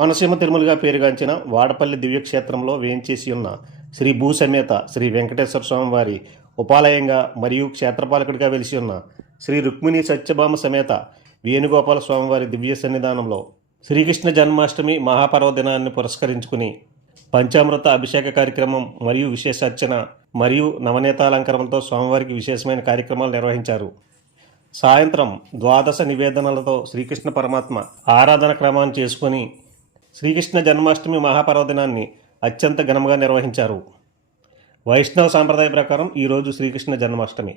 కోనసీమ తిరుమలగా పేరుగాంచిన వాడపల్లి దివ్యక్షేత్రంలో వేయించేసి ఉన్న శ్రీ భూసమేత శ్రీ వెంకటేశ్వర స్వామి వారి ఉపాలయంగా మరియు క్షేత్రపాలకుడిగా వెలిసి ఉన్న శ్రీ రుక్మిణి సత్యభామ సమేత వేణుగోపాల స్వామివారి దివ్య సన్నిధానంలో శ్రీకృష్ణ జన్మాష్టమి మహాపర్వదినాన్ని పురస్కరించుకుని పంచామృత అభిషేక కార్యక్రమం మరియు విశేషార్చన మరియు నవనీతాలంకరణతో స్వామివారికి విశేషమైన కార్యక్రమాలు నిర్వహించారు. సాయంత్రం ద్వాదశ నివేదనలతో శ్రీకృష్ణ పరమాత్మ ఆరాధన క్రమాన్ని చేసుకొని శ్రీకృష్ణ జన్మాష్టమి మహాపర్వదినాన్ని అత్యంత ఘనంగా నిర్వహించారు. వైష్ణవ సాంప్రదాయ ప్రకారం ఈరోజు శ్రీకృష్ణ జన్మాష్టమి.